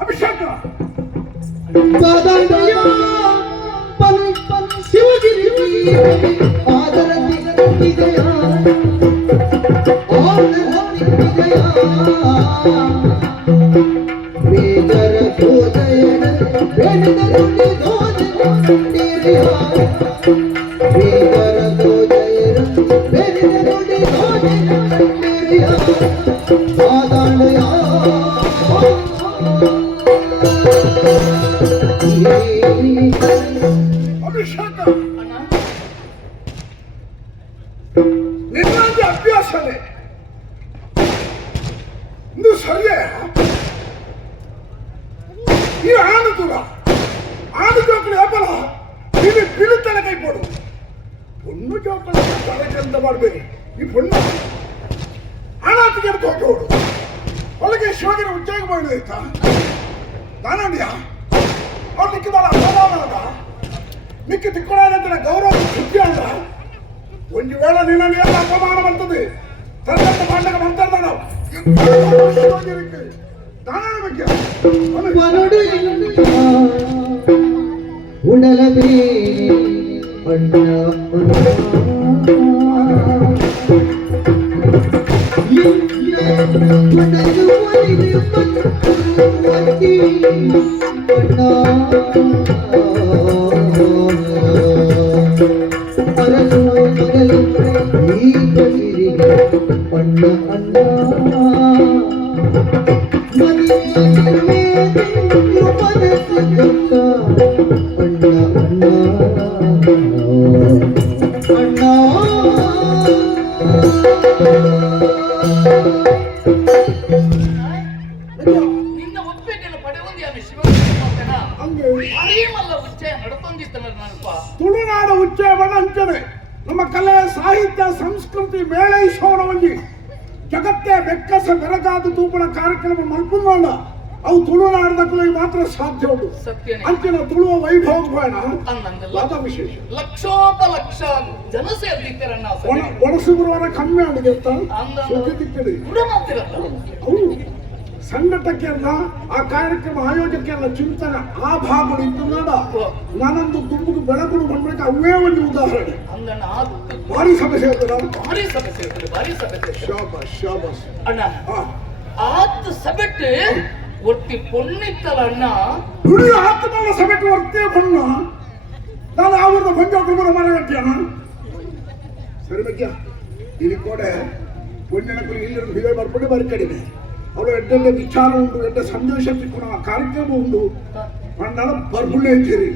ಅಭಿಷೇಕ ಅಭಿಷೇಕ ನಿನ್ನಂತೆ ಅಭ್ಯಾಸನೇ ಇದು ಸರಿಯೇ? ಈ ಆನಂದರ ಆಡು ಜೋಕಳಿ ಹಬ್ಬಲ ಇದು ಬೀಳುತ್ತಾನೆ ಕೈ ಕೊಡು. ಪೊಣ್ಣು ಜೋಕಳಿ ತಲೆಗೆಂತ ಮಾಡಬೇಡಿ. ಈ ಪೊಣ್ಣ ಆನಾತಿಗೆ ಹೋಗೋಡು ಒಳಗೆ ಶಿವಗಿನ ಉಚ್ಚಾರ ಮಾಡಬೇಕಾ? ನಾನಂದ್ಯಾ ಅವ್ರು ನಿಕ್ಕಿದಾರ ಅಪಮಾನದ ನಿಕ್ಕಿ ತಿಕ್ಕೊಳ ಗೌರವ ಸುದ್ದಿ ಅಂದ ಒಂದು ವೇಳೆ ನಿನ್ನ ಅಪಮಾನ ಬರ್ತದೆ ತರಗಂತ ಮಾಡಕ ಬರ್ತಾರ ನಾವು ಉಡಲಬೇ ಪಣ್ಣ ಅಣ್ಣ ನಿನ್ನ ಒಪ್ಪಿಗೆಯನ್ನು ಪಡೆಯುವಂತೆ ಶಿವಮೊಗ್ಗನ ಅರಿಮಲ್ಲ ಉಚ್ಚಯ ನಡತೊಂದಿತ್ತಲ್ಲ ನಾನಪ್ಪ ತುಳುನಾಡು ಉಚ್ಚಯವನ್ನು ಅಂಚನೆ ನಮ್ಮ ಕಲೆ ಸಾಹಿತ್ಯ ಸಂಸ್ಕೃತಿ ಮೇಳೈಸೋಣ ಒಂಜಿ ಜಗತ್ತೇ ಬೆಕ್ಕಸ ಬೆರಗಾದ ತೂಪಣ ಕಾರ್ಯಕ್ರಮ ಮಲ್ಪುಂಡ ಅವು ತುಳುನಾಡದಲ್ಲಿ ಮಾತ್ರ ಸಾಧ್ಯ ಉಂಟು. ಅಂಚಿನ ತುಳುವ ವೈಭವ ಬೇಡ ಅದ ವಿಶೇಷ. ಲಕ್ಷೋಪಲಕ್ಷ ಜನ ಸೇರ್ತಿರ್ತಾರಣ್ಣ. ಒಣಸುಗುರುವರ ಕಮ್ಮಿ ಅಡಿಗೆ ಸಂಘಟಕ್ಕೆಲ್ಲ ಆ ಕಾರ್ಯಕ್ರಮ ಆಯೋಜಕ್ಕೆಲ್ಲ ಚಿಂತನೆ ಆ ಭಾಗಗಳು ಇದ್ದು ನೋಡ ನಾನೊಂದು ತುಂಬುದು ಬೆಳಗುಡು ಬಂದ್ಬೇಕು ಅವೇ ಒಂದು ಉದಾಹರಣೆ. ಭಾರಿ ಸಭೆ ಸೇರ್ತಾರೆ ಶಾಬಾಸ್ ಅಣ್ಣ. ಆತ್ ಸಭೆಟ್ಟು ಒಟ್ಟಿ ಪೊಣ್ಣಿತ್ತಲ್ಲ ಅಣ್ಣ. ಹುಡಿ ಆತ್ಮಲ್ಲ ಸಭೆಟ್ಟು ಒರ್ತೇ ಬಣ್ಣ ನಾನು ಅವ್ರದ್ದು ಪಂಚಾಯತ್ ಮರಗಟ್ಟಿಯಣ ಸರಿ ಬಗ್ಗೆ ಇಲ್ಲಿ ಕೂಡ ಪುಣ್ಯನಕ್ಕೂ ಇಲ್ಲಿ ಹಿರಿಯ ಬರ್ಪಡೆ ಬರಿ ಕಡಿಮೆ ಅವಳು ಎಡ್ಡೆ ವಿಚಾರ ಉಂಟು ಎಡ್ಡೆ ಸಂದೇಶ ತಿಕ್ಕುಣ ಕಾರ್ಯಕ್ರಮ ಉಂಟು ಅಣ್ಣನ ಬರ್ಬುಳ್ಳೆ ಇದ್ದೀರಿ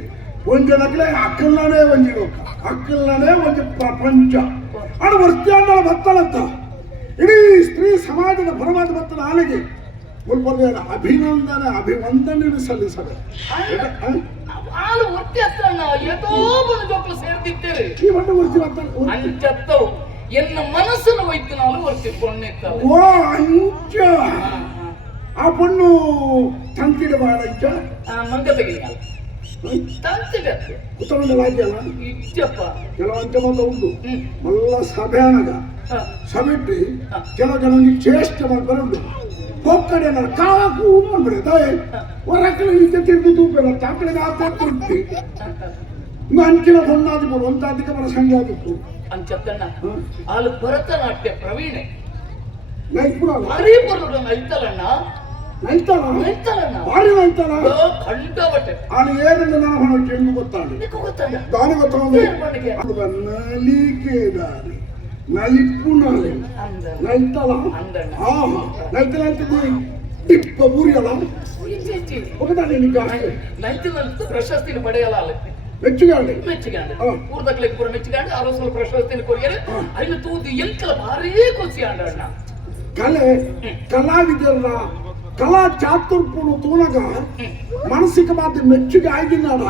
ಒಂಜನಕ್ಲೆ ಅಕ್ಕಲ್ಲಾನೇ ಒಂಜಿ ಲೋಕ ಅಕ್ಕಲ್ಲಾನೇ ಒಂದು ಪ್ರಪಂಚ ಅಣ್ಣ ವರ್ತ್ಯಾಂಡಳ ಬತ್ತಲತ್ತ ಇಡೀ ಸ್ತ್ರೀ ಸಮಾಜದ ಪರವಾದ ಬತ್ತಲ ಆನೆಗೆ ಮುಲ್ಪದ ಅಭಿನಂದನೆ ಅಭಿವಂದನೆ ಸಲ್ಲಿಸಬೇಕು. ಸೇರ್ತಿದ್ದೇವೆ ಎನ್ನ ಮನಸ್ಸನ್ನು ಹೋಯ್ತು ನಾನು ಒರ್ತಿಕೊಂಡಿದ್ದ. ಓ ಅಂಚ ಆ ಪಣ್ಣು ತಂತಿಗೆ ಬಹಳ ಅಂಚ ಮಂಗ ತೆಗಿಲ್ಲ ತಂತಿಗೆ ಉತ್ತರದಲ್ಲಿ ಆಗ್ಯಲ್ಲ ಇಚ್ಚಪ್ಪ ಕೆಲವು ಅಂಚ ಮಾತ ಉಂಟು ಮಲ್ಲ ಸಭೆ ಅನಗ ಸಭೆಟ್ಟಿ ಕೆಲವು ಜನ ಚೇಷ್ಟ ಮಾಡ್ತಾರೆ ಉಂಟು ಹೋಗ್ಕಡೆ ನಾನು ಕಾಕು ಮಾಡ್ಬಿಡ ಹೊರಕಡೆ ತಿರುಗಿ ತೂಪಲ್ಲ ಚಾಕಡೆಗೆ ಹಾಕಿ ಅಂಚಿನ ಹೊನ್ನಾದಿ ಬರು ಒಂದಾದಿಕ ಬರ ಸಂಜೆ ಆಗಿತ್ತು ಅಂಚತ್ತಣ್ಣ ಅಲ್ಲಿ ಭರತನಾಟ್ಯ ಪ್ರವೀಣೆ ಭಾರಿ ಬರೋದು ನೈತಲಣ್ಣ ಭಾರಿ ನೈತಲ್ಲ ಖಂಡವಟ್ಟೆ ಆನು ಏನಿಲ್ಲ ನಾನು ಹೊಣೆ ಚೆಂಡು ಗೊತ್ತಾಡಿ ದಾನಿ ಗೊತ್ತಾಗ ನಲಿಕೆದಾರಿ ನಲಿಪ್ಪು ನಾಳೆ ನೈತಲ್ಲ ನೈತಲ ಅಂತಿದ್ದಿ ಟಿಪ್ಪ ಬೂರಿಯಲ್ಲ ಹೋಗದಾನೆ ನೈತಲಂತ ಪ್ರಶಸ್ತಿನ ಪಡೆಯಲ್ಲ ಅಲ್ಲ ಮೆಚ್ಚುಗಾಂಡೆ ಊರ್ದಕ್ಲೆ ಪೂರ ಮೆಚ್ಚುಗಾಂಡೆ ಅರೋ ಸ್ವಲ್ಪ ಪ್ರಶಸ್ತಿನ ಕೊರಿಯರೆ ಐದು ತೂದು ಎಂಕಲ ಭಾರೀ ಖುಷಿ ಆಂಡ ಕಲೆ ಕಲಾವಿದರ ಕಲಾ ಚಾತುರ್ಪುನು ತೂಲಗ ಮಾನಸಿಕವಾದ ಮೆಚ್ಚುಗೆ ಆಗಿನಾಡ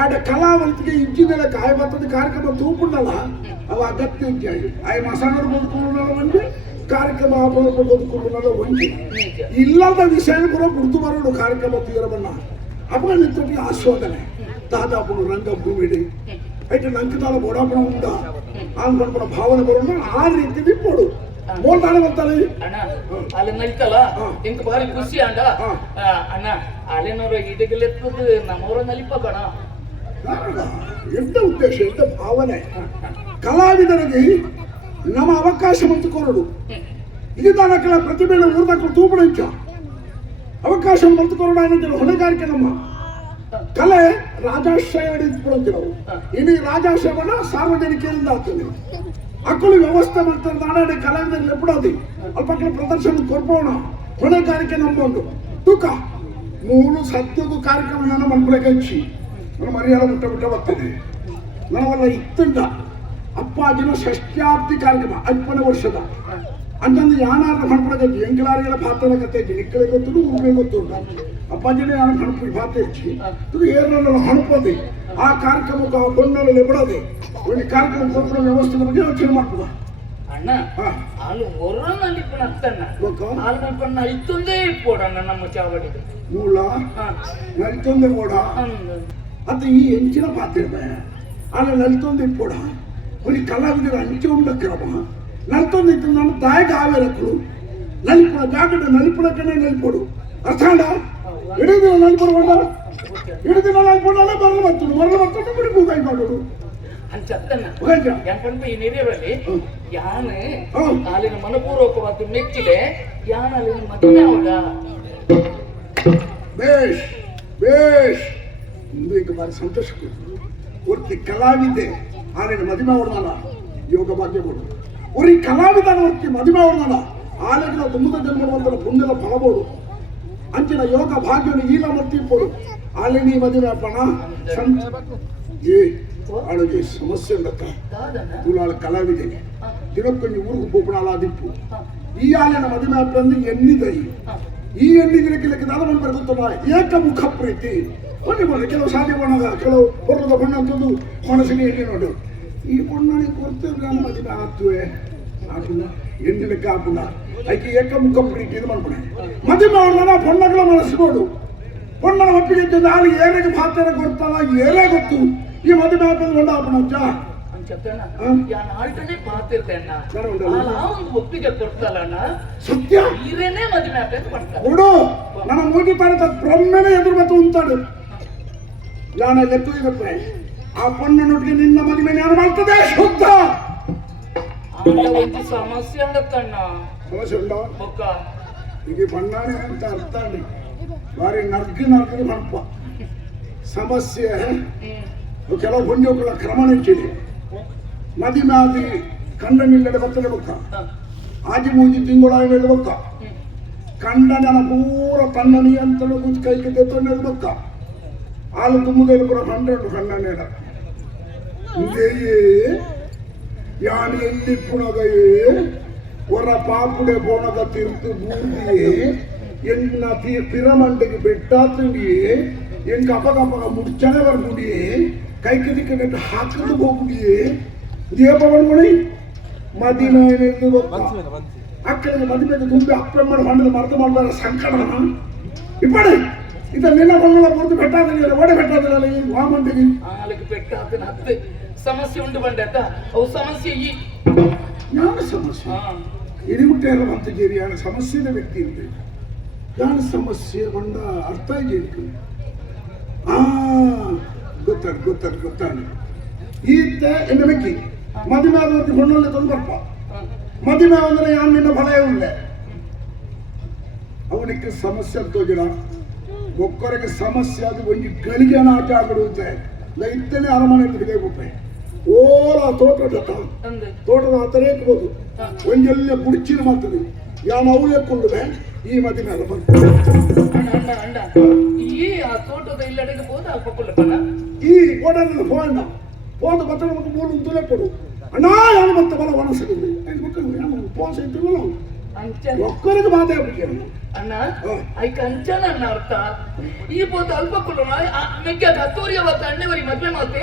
ಆಡ ಕಲಾವಂತಿಗೆ ಇಜ್ಜಿನೆಲ್ಲ ಕಾಯಬತ್ತದ ಕಾರ್ಯಕ್ರಮ ತೂಪುಂಡಲ್ಲ ಅವ ಅಗತ್ಯ ಇದ್ದಾಗಿ ಆಯ ಮಸಾಲರು ಬದುಕುಲ್ಲ ಒಂಜಿ ಕಾರ್ಯಕ್ರಮ ಬದುಕುಲ್ಲ ಒಂಜಿ ಇಲ್ಲದ ವಿಷಯ ಕೂಡ ಗುರ್ತು ಬರೋಡು ಕಾರ್ಯಕ್ರಮ ತೀರಬಣ್ಣ ಅವಾಗ ನಿಂತೊಟ್ಟಿಗೆ ಆಸ್ವಾದನೆ దాదాపు రంగభూమిడి అయితే లంకతాల బొడపడం ఉందా ಅನ್ಕೊಂಡ್ಬಿಡ ಭಾವನೆ ಬರೋಣ ಆ ರೀತಿ ದಿಪ್ಪೋಡು ಮೋಲ್ತಾನೆ ಬರ್ತಾನೆ ಅಣ್ಣ ಅಲ್ಲಿ ನಲಿತಲ್ಲ ಇಂಕ ಬಾರಿ ಖುಷಿ ಅಂಡ ಅಣ್ಣ ಅಲ್ಲಿನವ್ರ ಇಡಗಲೆತ್ತದು ನಮ್ಮವ್ರ ನಲಿಪ ಕಣ ಎಂತ ಉದ್ದೇಶ ಎಂತ ಭಾವನೆ ಕಲಾವಿದರಿಗೆ ನಮ್ಮ ಅವಕಾಶ ಮಂತು ಕೊರಡು ಇದು ತನಕ ಪ್ರತಿಭೆಯನ್ನು ಊರ್ದಾಕಲು ತೂಪಡಿಂಚ ಅವಕಾಶ ಮಂತು ಕೊರಡು ಅನ್ನೋದಿಲ್ಲ ಹೊಣೆಗಾರಿಕೆ ನಮ್ಮ ಕಲೆ ರಾಜಾಶ್ರಯ ಹಿಡಿದುಕೊಳ್ತೀವಿ ನಾವು ಇನ್ನು ರಾಜಾಶ್ರಯವನ್ನ ಸಾರ್ವಜನಿಕರಿಂದ ಆಗ್ತದೆ ಅಕ್ಕಲು ವ್ಯವಸ್ಥೆ ಮಾಡ್ತಾರೆ ನಾಡೇ ಕಲಾವಿದರಲ್ಲಿ ಬಿಡೋದು ಅಲ್ಪಕ್ಕೆ ಪ್ರದರ್ಶನ ಕೊಡ್ಬೋಣ ಹೊಣೆಗಾರಿಕೆ ನಮ್ಮೊಂದು ತೂಕ ಮೂರು ಸತ್ಯಗೂ ಕಾರ್ಯಕ್ರಮ ನನ್ನ ಮನ್ಪುಳಗೆ ಹಚ್ಚಿ ನನ್ನ ಮರ್ಯಾದೆ ಬಿಟ್ಟ ಬರ್ತದೆ ನಾವೆಲ್ಲ ಇತ್ತಂಡ ಅಪ್ಪಾಜಿನ ಷಷ್ಟ್ಯಾಬ್ದಿ ಕಾರ್ಯಕ್ರಮ 50ನೇ ವರ್ಷದ ಅಂತಂದು ಯಾನಾರ ಮನ್ಪುಳಗೆ ಹಚ್ಚಿ ಎಂಕಲಾರಿಗಳ ಪಾತ್ರದ ಕತೆ ಹಚ್ಚಿ ನಿಕ್ಕಳೆ ಗೊತ್ತು ಊರ್ಮೆ ಗೊತ್ತು ಅಪ್ಪಾಜಿನೇ ನಾನು ಹಣಪು ಪಾತ್ರ ಹಚ್ಚಿ ಇದು ಏರಲ್ಲ ಹಣಪದೆ ಆ ಕಾರ್ಯಕ್ರಮಕ್ಕೆ ಆ ಬಣ್ಣದಲ್ಲಿ ಬಿಡೋದೆ ಒಂದು ಕಾರ್ಯಕ್ರಮ ಕೊಟ್ಟು ವ್ಯವಸ್ಥೆದ ಬಗ್ಗೆ ಯೋಚನೆ ಮಾಡ್ಬೋದ ಅಣ್ಣ ಹಾಲು ಹೊರನಲ್ಲಿ ಅತ್ತಣ್ಣ ಹಾಲು ಮಲ್ಪಣ್ಣ ಇತ್ತೊಂದೇ ಇಪ್ಪೋಡಣ್ಣ ನಮ್ಮ ಚಾವಡಿಗೆ ಮೂಲ ನಲ್ತೊಂದೆ ಓಡ ಅದು ಈ ಹೆಂಚಿನ ಪಾತ್ರೆ ಅಲ್ಲಿ ನಲ್ತೊಂದೆ ಇಪ್ಪೋಡ ಒಂದು ಕಲಾವಿದರ ಅಂಚೆ ಉಂಡಕ್ರಮ ನಲ್ತೊಂದೆ ಇತ್ತು ನನ್ನ ತಾಯಿಗೆ ಆವೇರಕ್ಕಳು ನಲಿಪುಡ ಜಾಗಟ ನಲಿಪುಡಕ್ಕನೆ ನಲಿಪೋಡು ಅರ್ಥ ಅಂಡ ಇಡೀ ದಿನ ನಲಿಪುಡ ಇಡೀ ದಿನ ನಲಿಪುಡಲ್ಲ ಮರಳು ಬರ್ತದೆ ಬಿಡಿ ಕೈ ಮಾಡೋದು ಅಂಚತ್ತನ್ನ ಯಾಕಂದ್ರೆ ಈ ನೆರೆಯವರಲ್ಲಿ ಯಾನೆ ಅಲ್ಲಿನ ಮನಪೂರ್ವಕವಾದ ಮೆಚ್ಚಿದೆ ಯಾನ ಅಲ್ಲಿನ ಮದುವೆ ಅವಳ ಬೇಷ್ ಬೇಷ್ ಮುಂದೆ ಈಗ ಬಾರಿ ಸಂತೋಷ ಒರ್ತಿ ಕಲಾವಿದೆ ಆಲಿನ ಮದುವೆ ಅವಡಲ್ಲ ಯೋಗ ಭಾಗ್ಯ ಕೊಡು ಒರಿ ಕಲಾವಿದನ ಒರ್ತಿ ಮದುವೆ ಅವಡಲ್ಲ ಆಲೆಗಳ ತುಂಬದ ಜನ್ಮಡುವಂತ ಪುಣ್ಯದ ಫಲಬೋಡು ಅಂಚಿನ ಯೋಗ ಭಾಗ್ಯವನ್ನು ಈಲ ಮತ್ತಿಪ್ಪೋಡು ಆಲಿನಿ ಮದುವೆ ಅಪ್ಪಣ ಅಡುಗೆ ಸಮಸ್ಯೆ ಉಂಡಕ್ಕ ತುಲಾಳ ಕಲಾವಿದೆ ದಿನಕ್ಕೊಂದು ಊರಿಗೆ ಪೋಪಣಾಲ ದಿಪ್ಪು ಈ ಆಲಿನ ಮದುವೆ ಅಪ್ಪಂದು ಎಣ್ಣಿದೈ ಈ ಎಣ್ಣಿದಿನಕ್ಕೆ ಲೆಕ್ಕದಾದ ಮನೆ ಬರೆದುತ್ತಲ್ಲ ಏಕಮುಖ ಪ್ರೀತಿ ಬನ್ನಿ ಬನ್ನಿ ಕೆಲವು ಸಾಧ್ಯ ಬಣ್ಣದ ಕೆಲವು ಹೊರದ ಬಣ್ಣ ಅಂತಂದು ಮನಸ್ಸಿಗೆ ಎಣ್ಣೆ ನೋಡು ಈ ಬಣ್ಣನಿಗೆ ಕೊಡ್ತಿದ್ರೆ ನಮ್ಮ ಮದುವೆ ಆಗ್ತವೆ ಹಾಕಿಲ್ಲ ಎಣ್ಣೆ ಲೆಕ್ಕ ಹಾಕಿಲ್ಲ ಆಕೆ ಏಕಮುಖ ಪ್ರೀತಿ ಇದು ಮಾಡ್ಬಿಡಿ ಮದುವೆ ಅವ್ರನ್ನ ಬಣ್ಣಗಳ ಮನಸ್ಸಿಗೋಡು ಬಣ್ಣನ ಒಪ್ಪಿಗೆ ಇದ್ದ ಆಳಿಗೆ ಏರಿಗೆ ಪಾತ್ರ ಕೊಡ್ತಾನ ಏರೇ ಗೊತ್ತು ಈ ಮದುವೆ ಹಾಕೋದು ಒಂದ ಹಾಪಣಚ್ಚ ಒಪ್ಪಿಗೆ ಕೊಡ್ತಲ್ಲ ಸತ್ಯ ಈರೇನೆ ಮದುವೆ ಹಾಕೋದು ಮಾಡ್ತಾರೆ ನೋಡು ನನ್ನ ಮೂಗಿ ಪಾರ ಬ್ರಹ್ಮನೇ ಎದುರು ಬತ್ತು ಉಂಟಾಡು ಯಾನ ಲೆಕ್ಕ ಆ ಪಣ್ಣನೊಟ್ಟಿಗೆ ನಿನ್ನ ಮದುವೆ ಯಾರು ಮಾಡ್ತದೆ ಶುದ್ಧ ಒಂದು ಸಮಸ್ಯೆ ಆಗತ್ತಣ್ಣ ಸಮಸ್ಯೆ ಉಂಟ ಬೊಕ್ಕ ಈಗ ಬಣ್ಣಾನೆ ಅಂತ ಅರ್ಥ ಅಲ್ಲಿ ಬಾರಿ ನರ್ಗಿ ಮಣಪ ಸಮಸ್ಯೆ ಕೆಲವು ಬಂಡಿಗಳ ಕ್ರಮ ನೆಚ್ಚಿದೆ ಮದುವೆ ಆದಿ ಕಂಡನಿಲ್ಲದೆ ಬರ್ತದೆ ಬೊಕ್ಕ ಆಜಿ ಮೂಜಿ ತಿಂಗಳ ಬೊಕ್ಕ ಕಂಡನ ಪೂರ ತನ್ನ ನಿಯಂತ್ರಣ ಕೈಗೆ ತೆತ್ತೊಂಡೆ ಬೊಕ್ಕ ಹಾಲು ತುಂಬದಲ್ಲಿ ಪೂರ ಕಂಡು ಕಂಡನೇಡ ಯಾನ್ ಎಲ್ಲಿ ಪುಣಗಯೇ ಹೊರ ಪಾಪುಡೆ ಪೋಣಗ ತಿರ್ತು ಬೂದಿಯೇ ಎನ್ನ ಪಿರಮಂಡಿಗೆ ಬೆಟ್ಟಾತಿಯೇ ಎಂಕ ಅಪಗಪಗ ಮುಡ್ಚನೆ ಬರ್ಬಿಡಿಯೇ ಕೈಗೆ ದಿಕ್ಕ ನೆಟ್ಟು ಹಾಕಲು ಹೋಗ್ಬಿಡಿಯೇ ದೀಪವನ್ ಮಣಿ ಮದಿನ ಅಕ್ಕಳಿಗೆ ಮದುವೆಗೆ ತುಂಬಿ ಅಪ್ಪ ಮಾಡಿ ಹೊಂಡದ ಮರ್ದು ಮಾಡ್ತಾರೆ ಸಂಕಟ ಇಪ್ಪಡೆ ಇದ ನಿನ್ನ ಬಂಗಳ ಬರೆದು ಬೆಟ್ಟಾದಿಲ್ಲ ಓಡೆ ಬೆಟ್ಟಾದಿಲ್ಲ ಈ ವಾಮಂಡಿಗೆ ಆಲಕ್ಕೆ ಬೆಟ್ಟಾದಿನ ಹತ್ತು ಸಮಸ್ಯೆ ಉಂಟು ಬಂಡೆ ಅಂತ ಅವು ಸಮಸ್ಯೆ ಈ ಯಾವ ಸಮಸ್ಯೆ ಇಡಿಮುಟ್ಟೆ ಎಲ್ಲ ಬಂತಿದ್ದೀರಿ ಯಾನ ಸಮಸ್ಯೆನ ವ್ಯಕ್ತಿ ಇರುತ್ತೆ ಯಾನ ಸಮಸ್ಯೆ ಬಂದ ಅರ್ಥ ಇದೆಯಂತು ಗೊತ್ತಾಡು ಈತ ಎನ್ನ ಮೆಕ್ಕಿ ಮದುವೆ ಆದವರಿಗೆ ಹೊಣ್ಣೊಳ್ಳೆ ತಂದು ಬರ್ಪ ಮದುವೆ ಅಂದ್ರೆ ಯಾನ್ ನಿನ್ನ ಫಲ ಇಲ್ಲ ಅವನಿಗೆ ಸಮಸ್ಯೆ ಅಂತೋಗಿರ ಒಕ್ಕರಿಗೆ ಸಮಸ್ಯೆ ಅದು ಒಂದು ಗಳಿಗೆನ ಆಟ ಆಡುತ್ತೆ ಇತ್ತನೇ ಅರಮನೆ ಬಿಡಿಗೆ ಗೊಬ್ಬೆ ಓಲ ತೋಟದ ಹತ್ತಿರ ಇಟ್ಬೋದು ಒಂದೆಲ್ಲ ಕುಡಿಚಿನ ಮಾಡ್ತದೆ ಯಾನ ಅವಲೇ ಕೊಳ್ಳುವೆ ಈ ಮದುವೆ ಮೇಲೆ ಬರ್ತದೆ ಈ ಆ ತೋಟದ ಇಲ್ಲಡೆಗೆ ಹೋದ ಅಲ್ಪಕೊಳ್ಳ ಈ ಓಡಾಡಲು ಹೋದ ಹೋದ ಬತ್ತಲ ಒಂದು ಮೂರು ತುಲೆ ಕೊಡು ಅಣ್ಣ ಯಾರು ಮತ್ತೆ ಬಲ ಒಣಸಿದ್ವಿ ಉಪವಾಸ ಇಟ್ಟಿಲ್ಲ ಒಕ್ಕರಿಗೆ ಬಾಧೆ ಆಗ್ಬಿಟ್ಟಿದೆ ಅಣ್ಣ ಐಕ ಅಂಚನ ಅಣ್ಣ ಅರ್ಥ ಈ ಪೋತ ಅಲ್ಪಕೊಳ್ಳೋಣ ಮೆಕ್ಕೆ ಅದು ಹತ್ತೂರಿ ಅವತ್ತು ಅಣ್ಣವರಿ ಮದುವೆ ಮಾಲ್ತೆ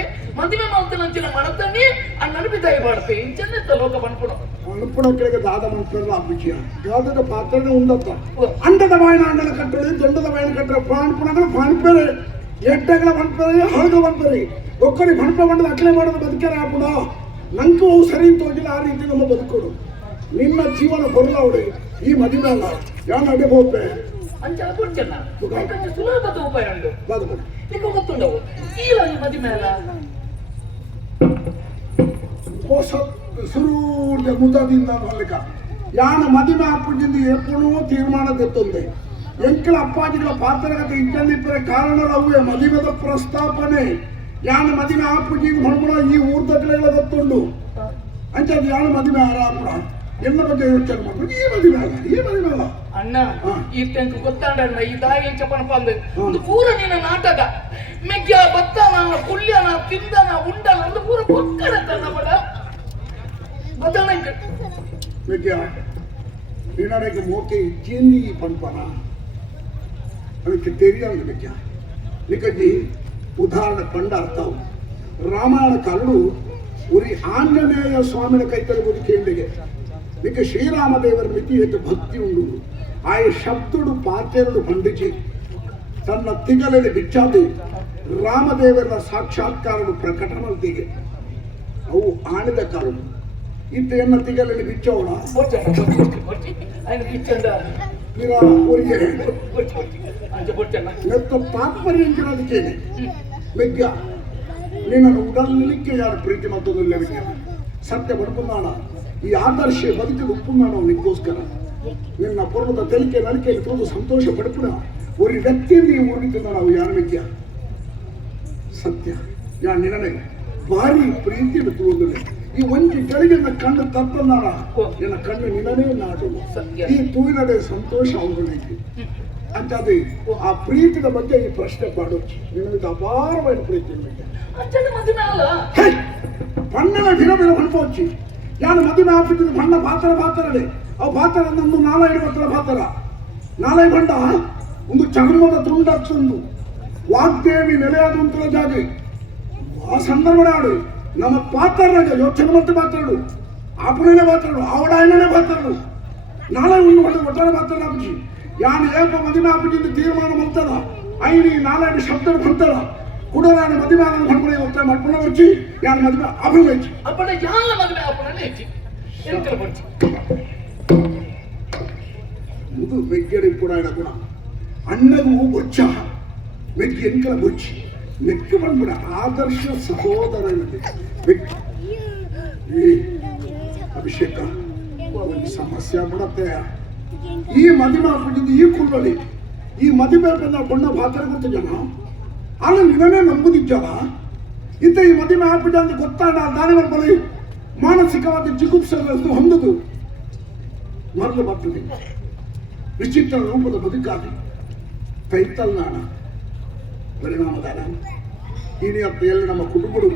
ನಂಚಿನ ಮಣತಣ್ಣಿ ಅಣ್ಣನ ಬಿದ್ದಾಯಿ ಬಾಡ್ತೆ ಇಂಚನ್ನೆತ್ತ ಲೋಕ ಬಂದ್ಕೊಡು ಅನುಪುಣಕ್ಕೆ ದಾದ ಮಾಡ್ತಾರಲ್ಲ ಆ ವಿಷಯ ಗಾದದ ಪಾತ್ರನೇ ಉಂಡತ್ತ ಅಂಡದ ಬಾಯಿನ ಅಂಡನ ಕಟ್ಟಳಿ ದೊಡ್ಡದ ಬಾಯಿನ ಕಟ್ಟರೆ ಪಾಣ್ಪುಣಗಳು ಪಾಣ್ಪೇರೆ ಎಡ್ಡಗಳ ಬಂದ್ಪೇರೆ ಹಳದು ಬಂದ್ಪೇರಿ ಒಕ್ಕರಿ ಬಂಡ್ಪ ಬಂಡದ ಅಕ್ಲೆ ಮಾಡೋದು ಬದುಕೇರೆ ಹಾಪುಡ ನಂಗೆ ಅವು ಸರಿ ತೋಗಿಲ್ಲ ಆ ರೀತಿ ನಮ್ಮ ಬದುಕೋಡು ನಿನ್ನ ಜೀವನ ಬರಲ್ಲ ಅವಳು ಈ ಮದುವೆ ಅಲ್ಲ ಯಾವ ನಡೆ ಹೋಗ್ಬೇ ಅಂಚ ಕೊಡ್ಚನ್ನ ಸುಲಭದ ಉಪಾಯ ಉಂಟು ಬಾದ್ಬಿಡು ಈಗ ಗೊತ್ತುಂಡವು ಈಗ ಈ ಮದುವೆ ಅಲ್ಲ ಹೊಸ ಸುರೂರ್ದ ಮುದದಿಂದ ನೋಡ್ಲಿಕ್ಕ ಯಾನ ಮದುವೆ ಅಪ್ಪಜಿಂದ ಎಪ್ಪಣೂ ತೀರ್ಮಾನ ತೆತ್ತೊಂದೆ ಎಂಕಲ ಅಪ್ಪಾಜಿಗಳ ಪಾತ್ರಗತೆ ಇದ್ದಲ್ಲಿಪ್ಪರ ಕಾರಣವೇ ಮದುವೆದ ಪ್ರಸ್ತಾಪನೆ ಯಾನ ಮದುವೆ ಅಪ್ಪಜಿಂದ ಹೊಣಗುಣ ಈ ಊರ್ದಗಳೆಲ್ಲ ಗೊತ್ತುಂಡು ಅಂಚದು ಯಾನ ಮದುವೆ ಆರಾಪುರ ಎಲ್ಲ ಬಗ್ಗೆ ಯೋಚನೆ ಮಾಡ್ಬೇಕು ಈ ಮದುವೆ ಅಲ್ಲ ಅಣ್ಣ ಈ ತೆಂಕು ಗೊತ್ತಾಂಡಣ್ಣ ಈ ದಾಯಿ ಎಂಚಪ್ಪನಪ್ಪ ಅಂದ ಒಂದು ಪೂರ ನಿನ್ನ ನಾಟಕ ಮೆಗ್ಗ ಬತ್ತನ ಪುಲ್ಯನ ತಿಂದನ ಉಂಡನ ಒಂದು ಪೂರ ಕೊಕ್ಕಡ ತನ್ನ ಮಡ ಬತ್ತನ மெக்கியா நீனாடைக்கு மோக்கை சேந்தி பண்பானா ಅದಕ್ಕೆ தெரியாது மெக்கியா ನಿಕಜಿ ಉದಾಹರಣೆ ಪಂಡ ಅರ್ಥವು ರಾಮಾಯಣ ಕಲ್ಲು ಉರಿ ಆಂಜನೇಯ ಸ್ವಾಮಿನ ಕೈತಲು ಬದುಕೇಂದಿಗೆ ನಿಕ ಶ್ರೀರಾಮದೇವರ ಮಿತಿ ಹೆಚ್ಚು ಭಕ್ತಿ ಉಂಡು ಆಯ ಶಬ್ದುಡು ಪಾತ್ರೆಗಳು ಖಂಡಿಸಿ ತನ್ನ ತಿಗಲಲ್ಲಿ ಬಿಚ್ಚಾದಿ ರಾಮದೇವರ ಸಾಕ್ಷಾತ್ಕಾರವು ಪ್ರಕಟನಲ್ತಿಗೆ ಅವು ಆಣಿದ ಕಾರಣ ಇತ್ತು ಎನ್ನ ತಿಗಲಲ್ಲಿ ಬಿಚ್ಚೋಣ ತಾತ್ಪರ್ಯಂಚಿರೋದಕ್ಕೇನೆ ಮೆಗ್ಗ ನಿನ್ನನ್ನು ಉಡಲಿಕ್ಕೆ ಯಾರು ಪ್ರೀತಿ ಮತ್ತೊಂದಿಲ್ಲ ವಿಜ್ಞಾನ ಸತ್ಯ ಬಡ್ಕೊಂಡಾಣ ಈ ಆದರ್ಶ ಬದುಕಿದ ಉಪ್ಪುಂದಾಣ ನಿಗೋಸ್ಕರ ನಿನ್ನ ಪೂರ್ವದ ತೆಲಿಕೆ ನಲಿಕೆಯಲ್ಲಿ ತೋದು ಸಂತೋಷ ಪಡ್ಪುಣ ஒரு ವ್ಯಕ್ತಿಯಿಂದ ಈ ಊರಿನಿಂದ ನಾವು ಯಾರು ವಿದ್ಯ ಸತ್ಯ ಯಾ ನಿನ್ನೆ ಭಾರಿ ಪ್ರೀತಿ ತೋದಿಲ್ಲ ಈ ಒಂಜಿ ಗಳಿಗೆ ನನ್ನ ಕಣ್ಣು ತಪ್ಪನಾಳ ನಿನ್ನ ಕಣ್ಣು ನಿನ್ನನೇ ನಾಡು ಈ ತೂಯಿನಡೆ ಸಂತೋಷ ಅವಗಳಿಗೆ ಅಂತಾದ್ರೆ ಆ ಪ್ರೀತಿದ ಬಗ್ಗೆ ಈ ಪ್ರಶ್ನೆ ಪಾಡೋದು ನಿನಗೆ ಅಪಾರವಾದ ಪ್ರೀತಿ ಪಣ್ಣನ ದಿನ ದಿನ ಅನುಭವಿಸಿ ಯಾರು ಮದುವೆ ಹಾಕಿದ್ರೆ ಬಣ್ಣ ಪಾತ್ರಡೆ ಅವು ಪಾತ್ರ ನಂದು ನಾಲ್ಕು ಪತ್ರ ಪಾತ್ರ ನಾಲ್ಕು ಬಂಡ ಒಂದು ಚರ್ಮದ ತುಂಡಚ್ಚೊಂದು ವಾಗ್ದೇವಿ ನೆಲೆಯಾದಂತರ ಜಾಗ ಆ ಸಂದರ್ಭ ಆಡು ನಮ್ಮ ಪಾತ್ರರಾಗ ಯೋಚನೆ ಮತ್ತೆ ಮಾತಾಡು ಆಪಣನೆ ಮಾತಾಡು ಅವಡ ఆయననే ಮಾತಾಡು ನಾಳೆ ಒಂದು ಒಳ್ಳೆ ಒಟ್ಟಾರೆ ಮಾತಾಡಾಪಿ ಯಾನು ಏಪ ಮದುವೆ ಆಪಿಟ್ಟಿಂದ ತೀರ್ಮಾನ ಮಾಡ್ತಾರ ಐನಿ ನಾಲ್ಕು ಶಬ್ದ ಬಂತಾರ ಕುಡರಾನ ಮದುವೆ ಆಗ ಮಾಡ್ಕೊಂಡು ಒತ್ತಾಯ ಮಾಡ್ಕೊಂಡು వచ్చి ಯಾನು ಮದುವೆ ಆಪಣ ಹೆಚ್ಚಿ ಅಪ್ಪಣ ಯಾನ ಮದುವೆ ಆಪಣನೆ ಹೆಚ್ಚಿ ಎಂಕಲ ಬರ್ಚಿ ಇದು ಮೆಗ್ಗಡಿ ಕೂಡ ಗುಣ ಅಣ್ಣಗೂ ಬೊಚ್ಚ ಮೆಗ್ಗಿ ಎಂಕಲ ಬೊಚ್ಚಿ ಮೆಕ್ಕ ಬಂದ್ಬಿಡ ಆದರ್ಶ ಸಹೋದರನಿಗೆ ಅಭಿಷೇಕ ಒಂದು ಸಮಸ್ಯೆ ಬಿಡತ್ತೆ ಈ ಮದುವೆ ಆಗ್ಬಿಟ್ಟಿದ್ದು ಈ ಕುಳ್ಳಲ್ಲಿ ಈ ಮದುವೆ ಬಂದ ಬಣ್ಣ ಪಾತ್ರ ಗೊತ್ತ ಜನ ಅಲ್ಲಿ ನಿನ್ನೇ ನಂಬುದಿಜ್ಜಲ್ಲ ಇಂಥ ಈ ಮದುವೆ ಆಗ್ಬಿಟ್ಟ ಅಂತ ಗೊತ್ತಾಡ ದಾನಿಗಳ ಬಳಿ ಮಾನಸಿಕವಾದ ಜಿಗುಪ್ಸೆಗಳನ್ನು ಹೊಂದದು ಮರಳು ಬರ್ತದೆ ವಿಚಿತ್ರ ರೂಪದ ಬದುಕಾಗಿ ಕೈತಲ್ನಾಣ ಪರಿಣಾಮದಾನ ಇನಿಯಪ್ಪೆಯಲ್ಲಿ ನಮ್ಮ ಕುಟುಂಬಗಳು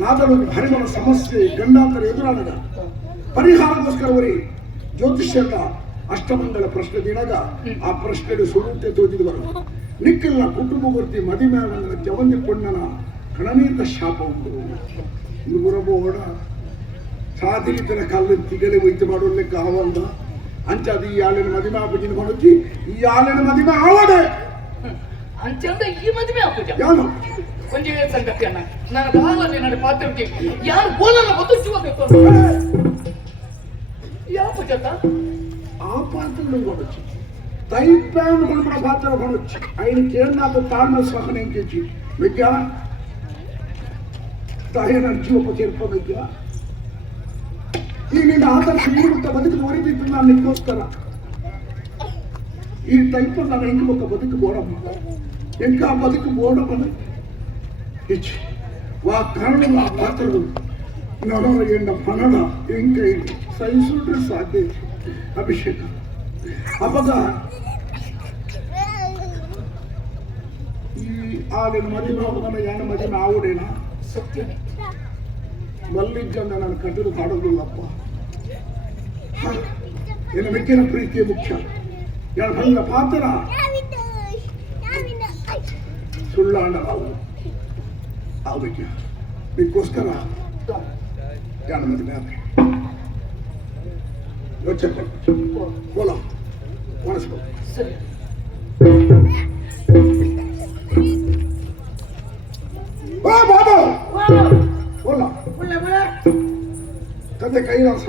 ನಾದರೊಂದು ಹರಿಮನ ಸಮಸ್ಯೆ ಗಂಡಾಂತರ ಎದುರಾದಾಗ ಪರಿಹಾರಕ್ಕೋಸ್ಕರವರಿ ಜ್ಯೋತಿಷ್ಯದ ಅಷ್ಟಮಂಗಲ ಪ್ರಶ್ನೆ ದಿನಾಗ ಆ ಪ್ರಶ್ನೆಗೆ ಸುರುತೆ ತೋಜಿದವರು ನಿಕ್ಕಿಲ್ಲ ಕುಟುಂಬ ವರ್ತಿ ಮದಿಮೆ ಜವಂದಿ ಪೊಣ್ಣನ ಕಣನೀತ ಶಾಪ ಉಂಟು ಇದು ಬರಬೋಡ ಸಾಧಿತರ ಕಾಲದ ತಿಗಲೆ ವೈದ್ಯ ಮಾಡೋಲಿಕ್ಕೆ ಆವಂದ ಅಂಚಾದ ಈ ಆಳಿನ ಮದಿಮೆ ಆಪಜಿನ ಮಾಡೋಚಿ ಈ ಆಳಿನ ಮದಿಮೆ ಆವಡೆ ಅಂಚಂದ ಈ ಮದುವೆ ಆಪುಜ ಯಾನು ಒಂಜಿ ಸಂಗತಿಯನ್ನ ನಾನು ಬಾಲಲ್ಲಿ ನಡೆ ಪಾತ್ರಕ್ಕೆ ಯಾರು ಬೋಲಲ್ಲ ಬಂದು ಜೀವಬೇಕು ಯಾವ ಪೂಜತ ಆ ಪಾತ್ರಗಳು ಕೊಡಚ್ಚಿ ತೈಪ್ಯಾನ್ ಕೊಡ್ಬಿಡ ಪಾತ್ರ ಕೊಡಚ್ಚಿ ఆయన ಕೇಳನಾದ ತಾಳ್ಮ ಸಹನ ಎಂಕೆಚ್ಚಿ ಮೆಗ್ಗ ತಾಯಿನ ಜೀವಪತಿ ಇರ್ಪ ಮೆಗ್ಗ ಈ ನಿನ್ನ ಆದರ್ಶ ಈರುತ್ತ ಬದುಕು ಹೊರಿದಿತ್ತು ನಾನು ನಿಗೋಸ್ಕರ ಈ ಟೈಪ್ ನಾನು ಹೆಂಗೆ ಒಕ್ಕ ಬದುಕು ಬೋಡಮ್ಮ ಎಂಕ ಬದುಕು ಬೋಡಮ್ಮನ ಹೆಚ್ಚು ಆ ಕಾರಣ ಆ ಪಾತ್ರಗಳು ನಡವ ಎಂಡ ಪನಡ ಎಂಕ ಸಹಿಸುಟ್ರೆ ಸಾಧ್ಯ ಅಭಿಷೇಕ ಅವಾಗ ಈ ಆಲಿನ ಮದುವೆ ಹೋಗೋಣ ಯಾನ ಮದುವೆ ಆವುಡೇನ ಸತ್ಯ ಮಲ್ಲಿಜ್ಜಂದ ನಾನು ಕಟ್ಟಲು ಕಾಡೋದಿಲ್ಲಪ್ಪ ಎನ್ನ ಮೆಕ್ಕಿನ ಪ್ರೀತಿಯ ಮುಖ್ಯ ಯಾರು ಬಂದ ಪಾತ್ರ ಸುಳ್ಳಾಂಡ ಆಗ್ಬೇಕು ಇದಕ್ಕೋಸ್ಕರ ಯಾನ ಮದುವೆ ಆದ್ರೆ ಯೋಚನೆ ಬೋಲ ಮನಸ್ಕೊ ಸರಿ ಬಾ ಬಾಬಾ ಬೋಲ ಒಳ್ಳೆ ಮತ್ತೆ ಕೈಲಾಸ